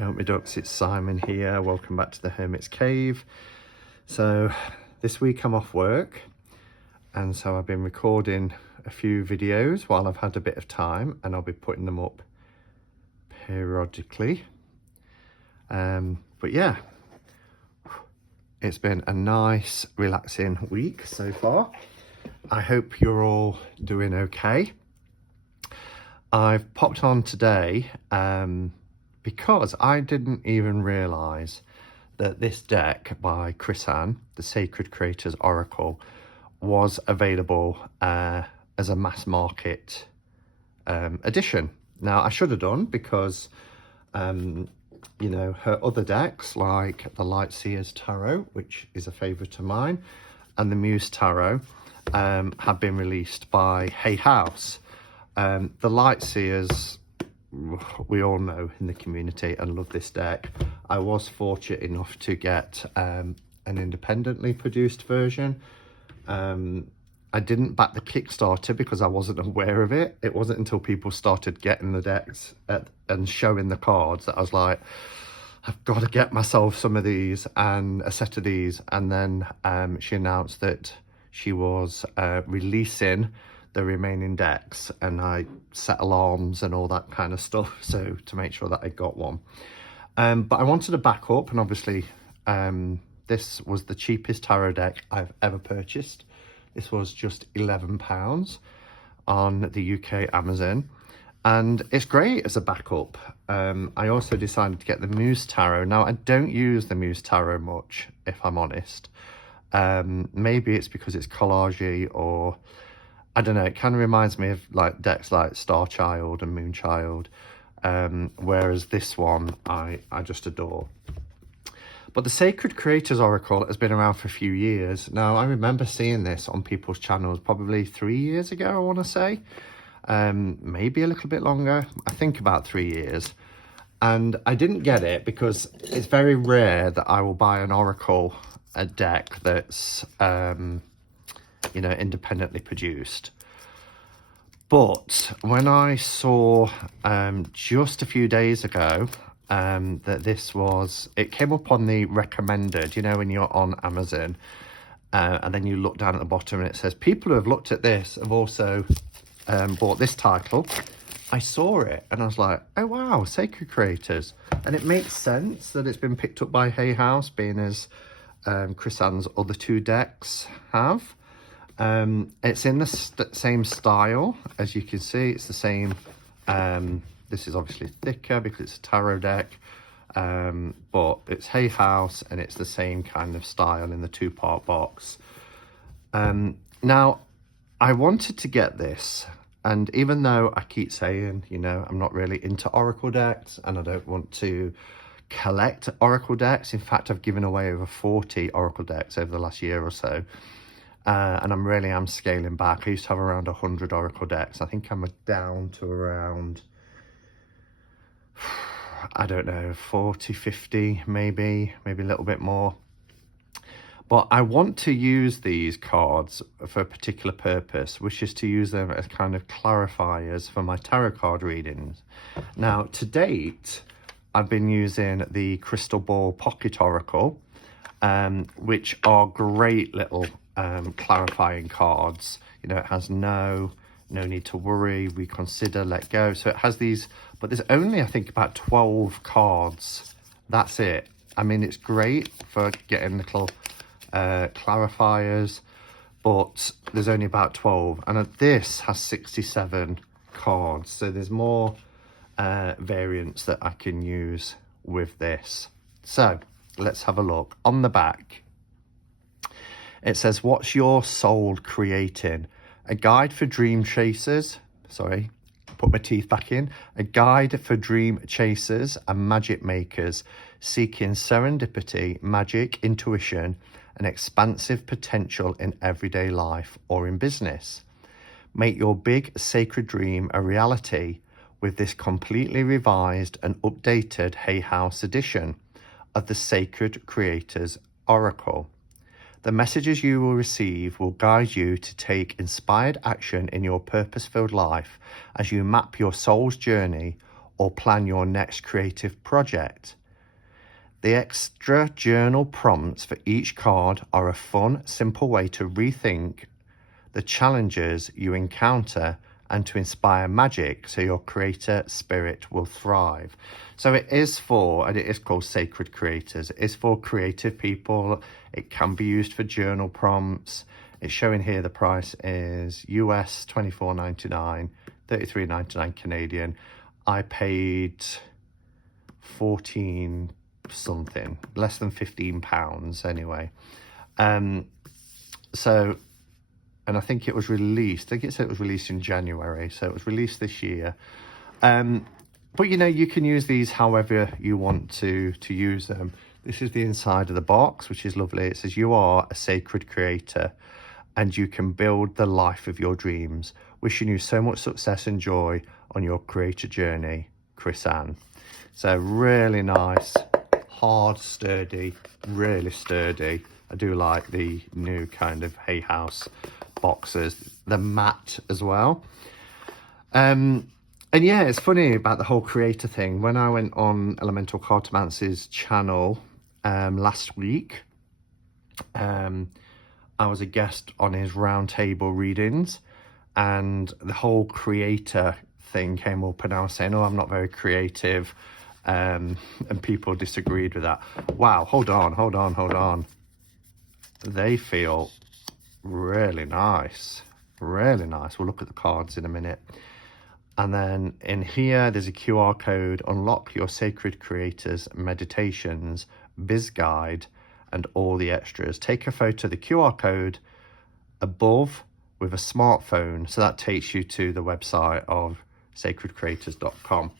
My ducks, it's Simon here. Welcome back to the Hermit's Cave. So this week I'm off work, and so I've been recording a few videos while I've had a bit of time, and I'll be putting them up periodically. But yeah, it's been a nice relaxing week so far. I hope you're all doing okay. I've popped on today because I didn't even realise that this deck by Chrisanne, the Sacred Creators Oracle, was available as a mass market edition. Now, I should have done because, you know, her other decks, like the Lightseers Tarot, which is a favourite of mine, and the Muse Tarot, have been released by Hay House. The Lightseers, we all know in the community and love this deck. I was fortunate enough to get an independently produced version. I didn't back the Kickstarter because I wasn't aware of it. It wasn't until people started getting the decks and showing the cards that I was like, I've got to get myself some of these and a set of these. And then she announced that she was releasing the remaining decks, and I set alarms and all that kind of stuff, so to make sure that I got one. But I wanted to back up, and obviously this was the cheapest tarot deck I've ever purchased. This was just £11 on the UK Amazon, and it's great as a backup. I also decided to get the Muse Tarot. Now, I don't use the Muse Tarot much, if I'm honest. Maybe it's because it's collagey, or I don't know, it kind of reminds me of like decks like Star Child and Moon Child, whereas this one I just adore. But the Sacred Creators Oracle has been around for a few years. Now, I remember seeing this on people's channels probably 3 years ago, I want to say. Maybe a little bit longer. I think about 3 years. And I didn't get it because it's very rare that I will buy an Oracle, a deck that's you know, independently produced. But when I saw just a few days ago that this was, it came up on the recommended, you know, when you're on Amazon, and then you look down at the bottom and it says people who have looked at this have also bought this title. I saw it and I was like, oh wow, Sacred Creators. And it makes sense that it's been picked up by Hay House, being as Chrisanne's other two decks have. It's in the same style, as you can see. It's the same. This is obviously thicker because it's a tarot deck, but it's Hay House and it's the same kind of style in the two-part box. Now, I wanted to get this, and even though I keep saying, you know, I'm not really into Oracle decks and I don't want to collect Oracle decks. In fact, I've given away over 40 Oracle decks over the last year or so. And I'm scaling back. I used to have around 100 Oracle decks. I think I'm down to around, I don't know, 40, 50, maybe a little bit more. But I want to use these cards for a particular purpose, which is to use them as kind of clarifiers for my tarot card readings. Now, to date, I've been using the Crystal Ball Pocket Oracle, which are great little clarifying cards. You know, it has no need to worry, reconsider, let go. So it has these, but there's only, I think, about 12 cards. That's it. I mean, it's great for getting little clarifiers, but there's only about 12. And this has 67 cards. So there's more variants that I can use with this. So let's have a look. On the back, it says, what's your soul creating? A guide for dream chasers. Sorry, put my teeth back in. A guide for dream chasers and magic makers seeking serendipity, magic, intuition, and expansive potential in everyday life or in business. Make your big sacred dream a reality with this completely revised and updated Hay House edition of the Sacred Creators Oracle. The messages you will receive will guide you to take inspired action in your purpose-filled life as you map your soul's journey, or plan your next creative project. The extra journal prompts for each card are a fun, simple way to rethink the challenges you encounter and to inspire magic so your creator spirit will thrive. So it is for, and it is called Sacred Creators. It is for creative people. It can be used for journal prompts. It's showing here the price is US $24.99, $33.99 Canadian. I paid 14 something, less than £15 anyway. So, and I think it was released, I think it said it was released in January, so it was released this year. But you know, you can use these however you want to use them. This is the inside of the box, which is lovely. It says, you are a sacred creator and you can build the life of your dreams. Wishing you so much success and joy on your creator journey, Chris Ann. So really nice, hard, sturdy, really sturdy. I do like the new kind of Hay House boxes, the matte as well. And yeah, it's funny about the whole creator thing. When I went on Elemental Cartomancy's channel last week, I was a guest on his roundtable readings, and the whole creator thing came up, and I was saying, oh, I'm not very creative, and people disagreed with that. Wow, hold on. They feel really nice, really nice. We'll look at the cards in a minute. And then in here, there's a QR code. Unlock your Sacred Creators meditations, biz guide, and all the extras. Take a photo of the QR code above with a smartphone. So that takes you to the website of sacredcreators.com.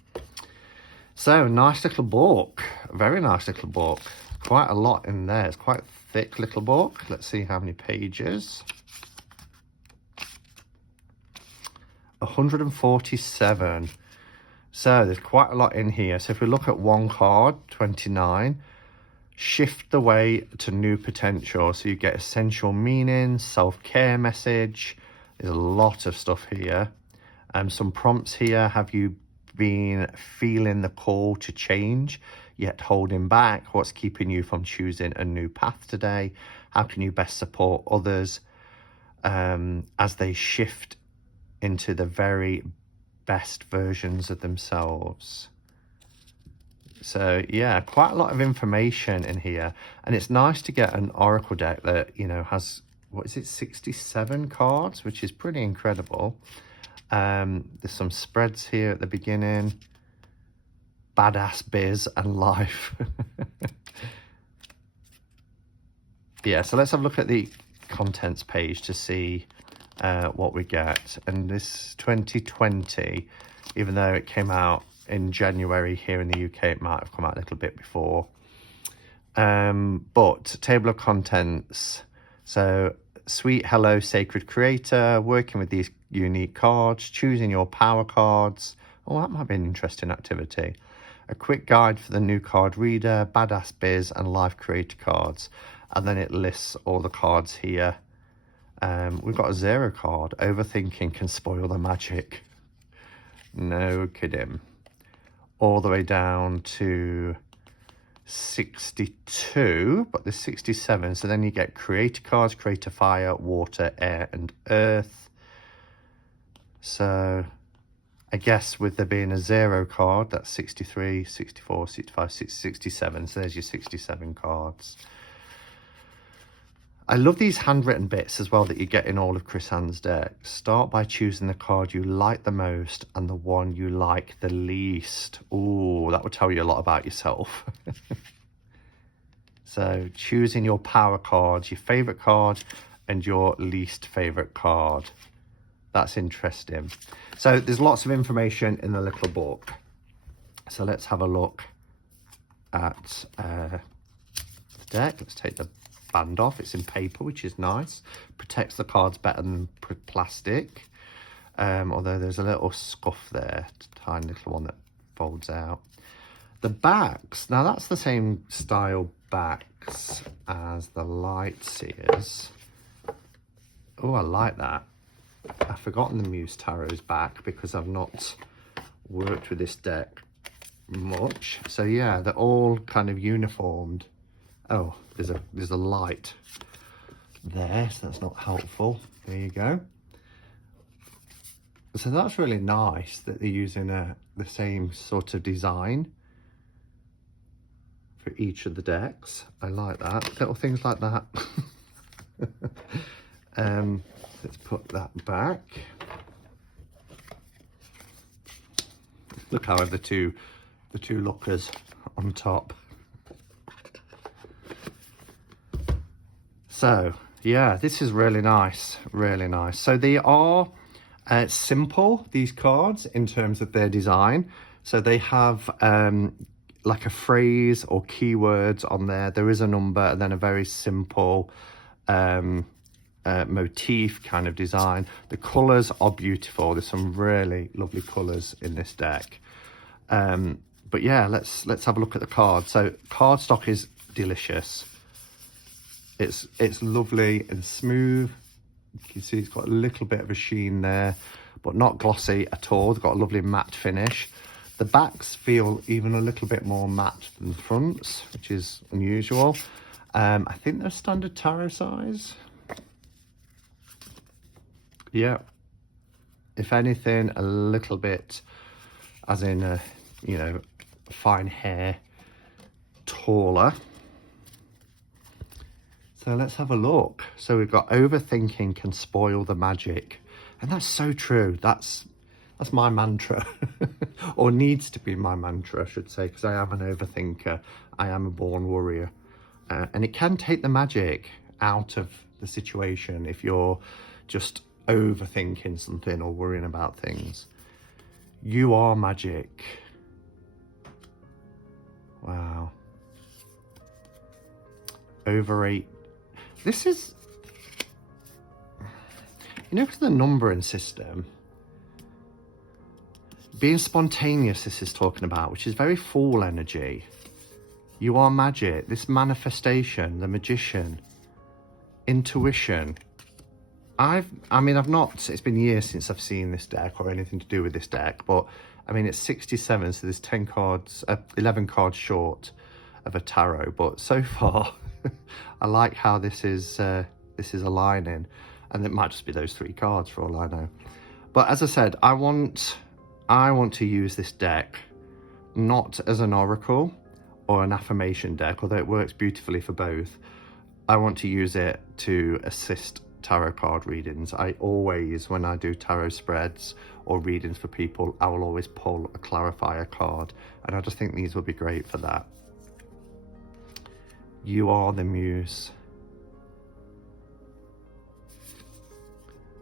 So nice little book, very nice little book. Quite a lot in there. It's quite a thick little book. Let's see how many pages. 147. So there's quite a lot in here. So if we look at one card, 29, shift the way to new potential. So you get essential meaning, self-care message. There's a lot of stuff here. Some prompts here. Have you been feeling the call to change, yet holding back? What's keeping you from choosing a new path today? How can you best support others as they shift into the very best versions of themselves? So yeah, quite a lot of information in here, and it's nice to get an oracle deck that, you know, has, what is it, 67 cards, which is pretty incredible. There's some spreads here at the beginning. Badass biz and life. Yeah, so let's have a look at the contents page to see what we get. And this 2020, even though it came out in January here in the UK, it might have come out a little bit before. But table of contents. So sweet hello sacred creator, working with these unique cards, choosing your power cards. Oh, that might be an interesting activity. A quick guide for the new card reader, badass biz and life creator cards. And then it lists all the cards here. We've got a 0 card. Overthinking can spoil the magic. No kidding. All the way down to 62, but there's 67. So then you get creator cards, creator fire, water, air, and earth. So I guess with there being a 0 card, that's 63, 64, 65, 67. So there's your 67 cards. I love these handwritten bits as well that you get in all of Chris Ann's deck. Start by choosing the card you like the most and the one you like the least. Ooh, that would tell you a lot about yourself. So choosing your power cards, your favourite card and your least favourite card. That's interesting. So there's lots of information in the little book. So let's have a look at the deck. Let's take the band off. It's in paper, which is nice. Protects the cards better than plastic. Although there's a little scuff there, tiny little one that folds out. The backs, now that's the same style backs as the light seers. Oh, I like that. I've forgotten the Muse Tarot's back because I've not worked with this deck much. So yeah, they're all kind of uniformed. Oh, there's a light there, so that's not helpful. There you go. So that's really nice that they're using the same sort of design for each of the decks. I like that, little things like that. Let's put that back. Look how I have the two lookers on top. So yeah, this is really nice, really nice. So they are simple, these cards, in terms of their design. So they have like a phrase or keywords on there. There is a number and then a very simple motif kind of design. The colours are beautiful. There's some really lovely colours in this deck. But yeah, let's have a look at the card. So cardstock is delicious. It's lovely and smooth. You can see it's got a little bit of a sheen there, but not glossy at all. They've got a lovely matte finish. The backs feel even a little bit more matte than the fronts, which is unusual. I think they're standard tarot size. Yeah. If anything, a little bit, as in, you know, fine hair, taller. So let's have a look. So we've got overthinking can spoil the magic. And that's so true. That's my mantra, or needs to be my mantra, I should say, because I am an overthinker. I am a born worrier. And it can take the magic out of the situation if you're just overthinking something or worrying about things. You are magic. Wow. Overrate. This is, you know, because of the numbering system, being spontaneous, this is talking about, which is very Fool energy. You are magic. This manifestation, the magician, intuition. I've not, it's been years since I've seen this deck or anything to do with this deck, but I mean, it's 67, so there's 10 cards, 11 cards short of a tarot, but so far, I like how this is aligning, and it might just be those 3 cards for all I know. But as I said, I want to use this deck not as an oracle or an affirmation deck, although it works beautifully for both. I want to use it to assist tarot card readings. I always, when I do tarot spreads or readings for people, I will always pull a clarifier card, and I just think these will be great for that. You are the Muse.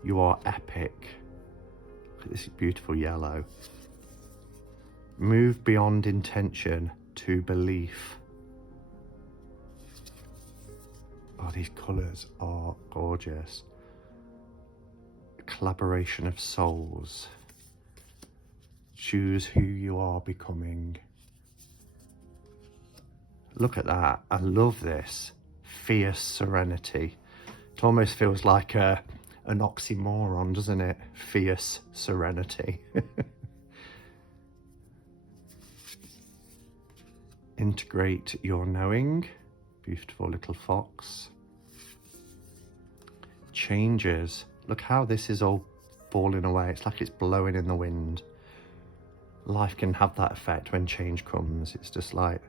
You are epic. Look at this beautiful yellow. Move beyond intention to belief. Oh, these colours are gorgeous. A collaboration of souls. Choose who you are becoming. Look at that. I love this. Fierce serenity. It almost feels like an oxymoron, doesn't it? Fierce serenity. Integrate your knowing. Beautiful little fox. Changes. Look how this is all falling away. It's like it's blowing in the wind. Life can have that effect when change comes. It's just like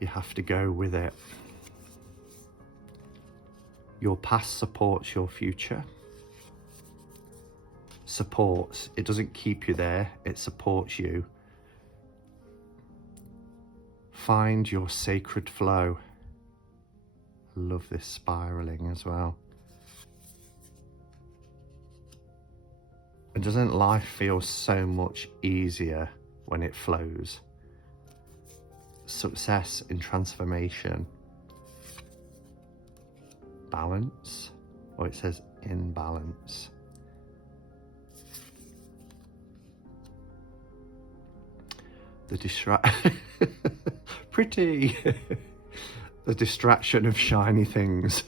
you have to go with it. Your past supports your future. Supports. It doesn't keep you there. It supports you. Find your sacred flow. I love this spiraling as well. And doesn't life feel so much easier when it flows? Success in transformation. Balance, or it says in balance. The pretty. The distraction of shiny things.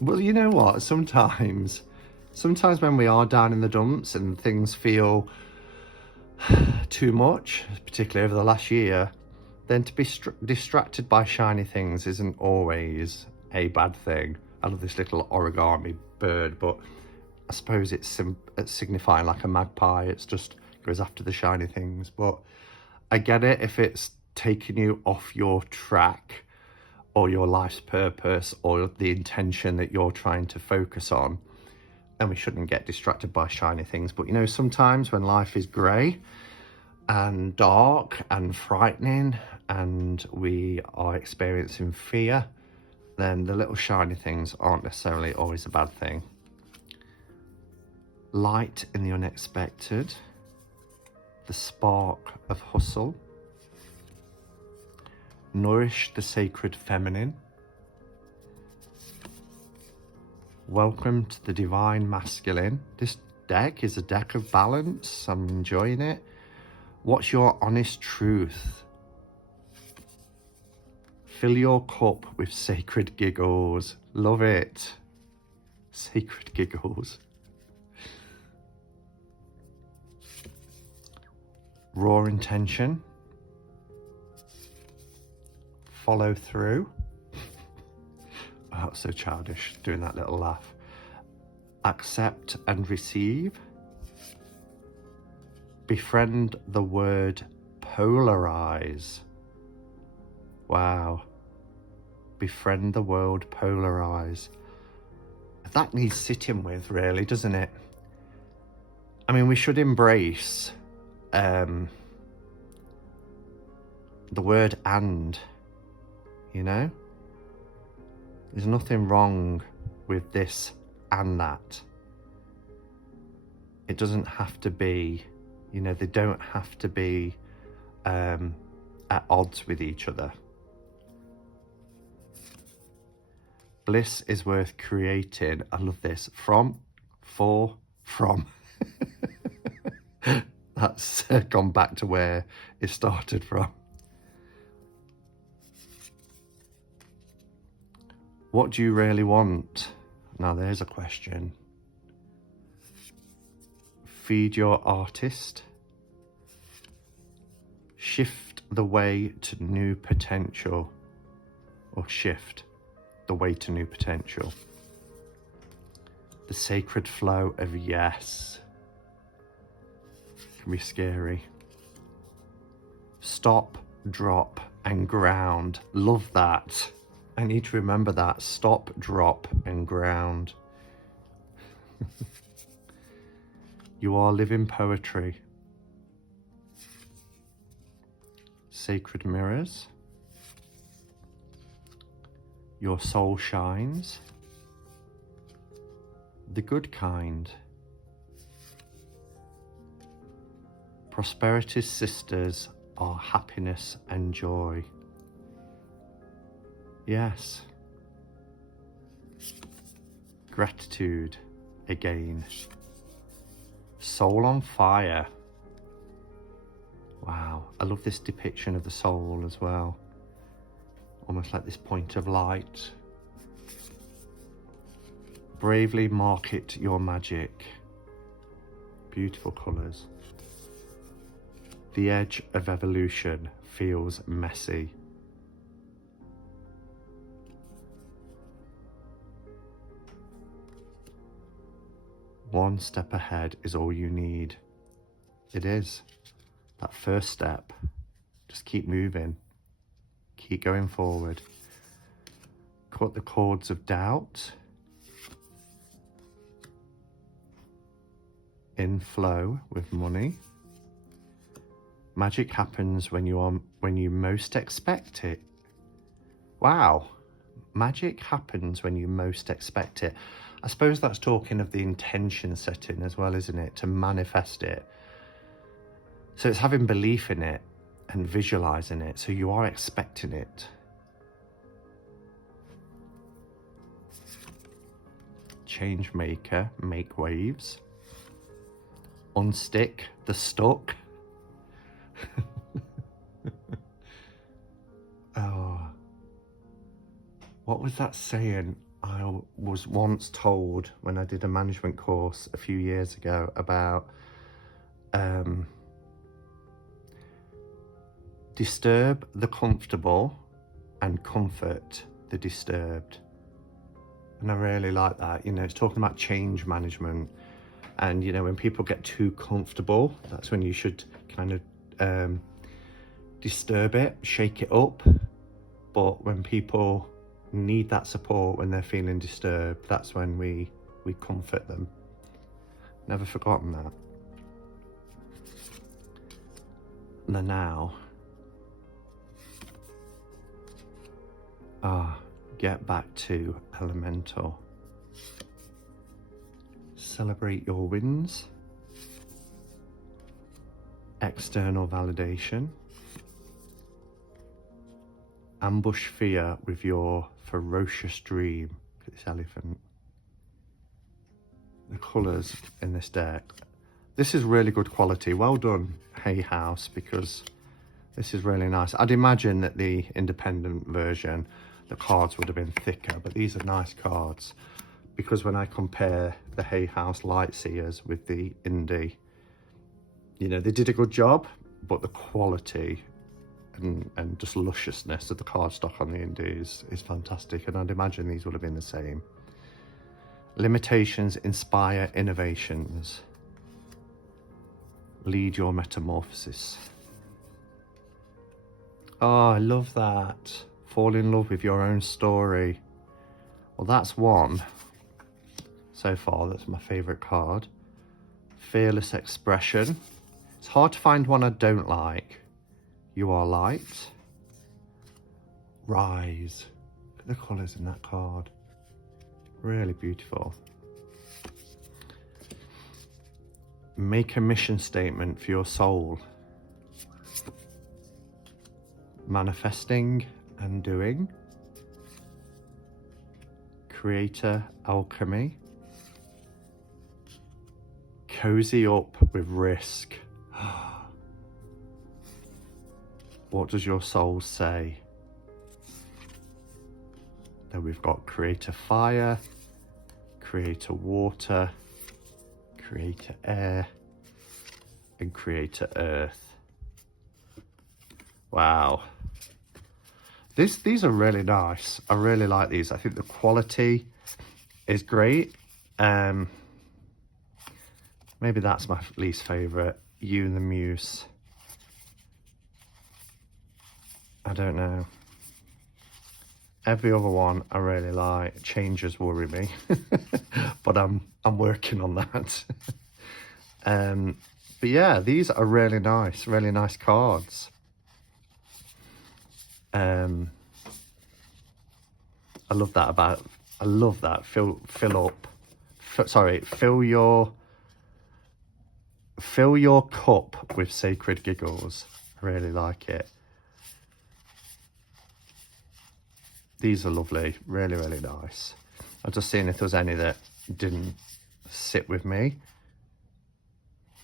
Well, you know what? Sometimes Sometimes when we are down in the dumps and things feel too much, particularly over the last year, then to be distracted by shiny things isn't always a bad thing. I love this little origami bird, but I suppose it's signifying like a magpie. It's just goes after the shiny things. But I get it if it's taking you off your track or your life's purpose or the intention that you're trying to focus on. And we shouldn't get distracted by shiny things. But you know, sometimes when life is grey and dark and frightening and we are experiencing fear, then the little shiny things aren't necessarily always a bad thing. Light in the unexpected, the spark of hustle, nourish the sacred feminine, welcome to the divine masculine. This deck is a deck of balance. I'm enjoying it. What's your honest truth? Fill your cup with sacred giggles. Love it. Sacred giggles. Raw intention. Follow through. Oh, that's so childish, doing that little laugh. Accept and receive. Befriend the word polarize. Wow. Befriend the word polarize. That needs sitting with, really, doesn't it? I mean, we should embrace the word and, you know? There's nothing wrong with this and that. It doesn't have to be, you know, they don't have to be at odds with each other. Bliss is worth creating. I love this. From. That's gone back to where it started from. What do you really want? Now there's a question. Feed your artist. Shift the way to new potential. Or shift the way to new potential. The sacred flow of yes. Can be scary. Stop, drop, and ground. Love that. I need to remember that. Stop, drop, and ground. You are living poetry. Sacred mirrors. Your soul shines. The good kind. Prosperity's sisters are happiness and joy. Yes. Gratitude again. Soul on fire. Wow, I love this depiction of the soul as well. Almost like this point of light. Bravely market your magic. Beautiful colours. The edge of evolution feels messy. One step ahead is all you need. It is. That first step. Just keep moving. Keep going forward. Cut the cords of doubt. In flow with money. Magic happens when you most expect it. Wow. Magic happens when you most expect it. I suppose that's talking of the intention setting as well, isn't it? To manifest it. So it's having belief in it and visualizing it. So you are expecting it. Change maker, make waves. Unstick the stuck. Oh. What was that saying? I was once told when I did a management course a few years ago about disturb the comfortable and comfort the disturbed. And I really like that. You know, it's talking about change management. And, you know, when people get too comfortable, that's when you should kind of disturb it, shake it up. But when people need that support, when they're feeling disturbed, that's when we comfort them. Never forgotten that. And now, get back to elemental. Celebrate your wins. External validation. Ambush fear with your ferocious dream. Look at this elephant. The colours in this deck. This is really good quality. Well done, Hay House, because this is really nice. I'd imagine that the independent version, the cards would have been thicker, but these are nice cards. Because when I compare the Hay House Lightseers with the indie, you know, they did a good job, but the quality and just lusciousness of the cardstock on the indies is fantastic, and I'd imagine these would have been the same. Limitations inspire innovations. Lead your metamorphosis. Oh, I love that. Fall in love with your own story. Well, that's one so far. That's my favourite card. Fearless expression. It's hard to find one I don't like. You are light. Rise. Look at the colours in that card. Really beautiful. Make a mission statement for your soul. Manifesting and doing. Creator alchemy. Cozy up with risk. What does your soul say? Then we've got creator fire, creator water, creator air, and creator earth. Wow. These are really nice. I really like these. I think the quality is great. Maybe that's my least favourite. You and the Muse. I don't know. Every other one I really like. Changes worry me, but I'm working on that. But yeah, these are really nice cards. I love that. Fill your cup with sacred giggles. I really like it. These are lovely, really, really nice. I'm just seeing if there's any that didn't sit with me.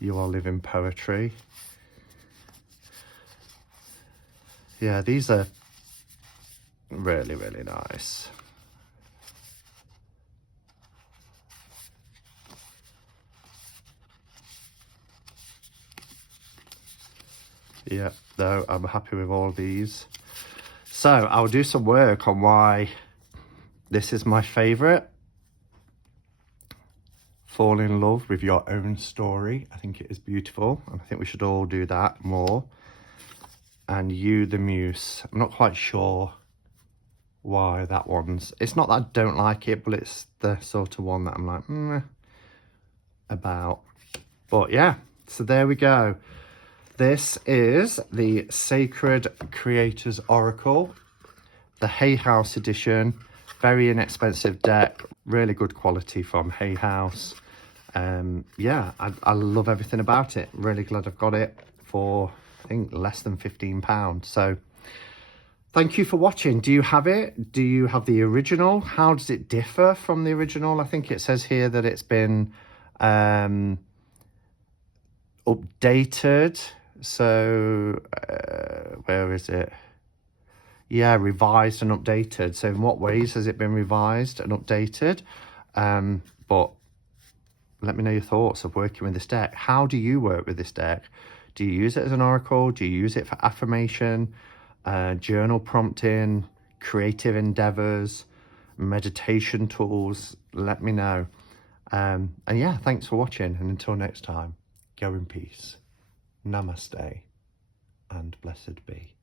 You are living poetry. Yeah, these are really, really nice. Yeah, no, I'm happy with all these. So I'll do some work on why this is my favourite. Fall in love with your own story. I think it is beautiful, and I think we should all do that more. And You, the Muse. I'm not quite sure why that one's... It's not that I don't like it, but it's the sort of one that I'm like, about. But yeah, so there we go. This is the Sacred Creators Oracle, the Hay House edition. Very inexpensive deck, really good quality from Hay House. Yeah, I love everything about it. Really glad I've got it for, I think, less than £15. So thank you for watching. Do you have it? Do you have the original? How does it differ from the original? I think it says here that it's been updated. So where is it? Yeah, revised and updated. So in what ways has it been revised and updated? But let me know your thoughts of working with this deck. How do you work with this deck? Do you use it as an oracle? Do you use it for affirmation, journal prompting, creative endeavors, meditation tools? Let me know. And yeah, thanks for watching. And until next time, go in peace. Namaste and blessed be.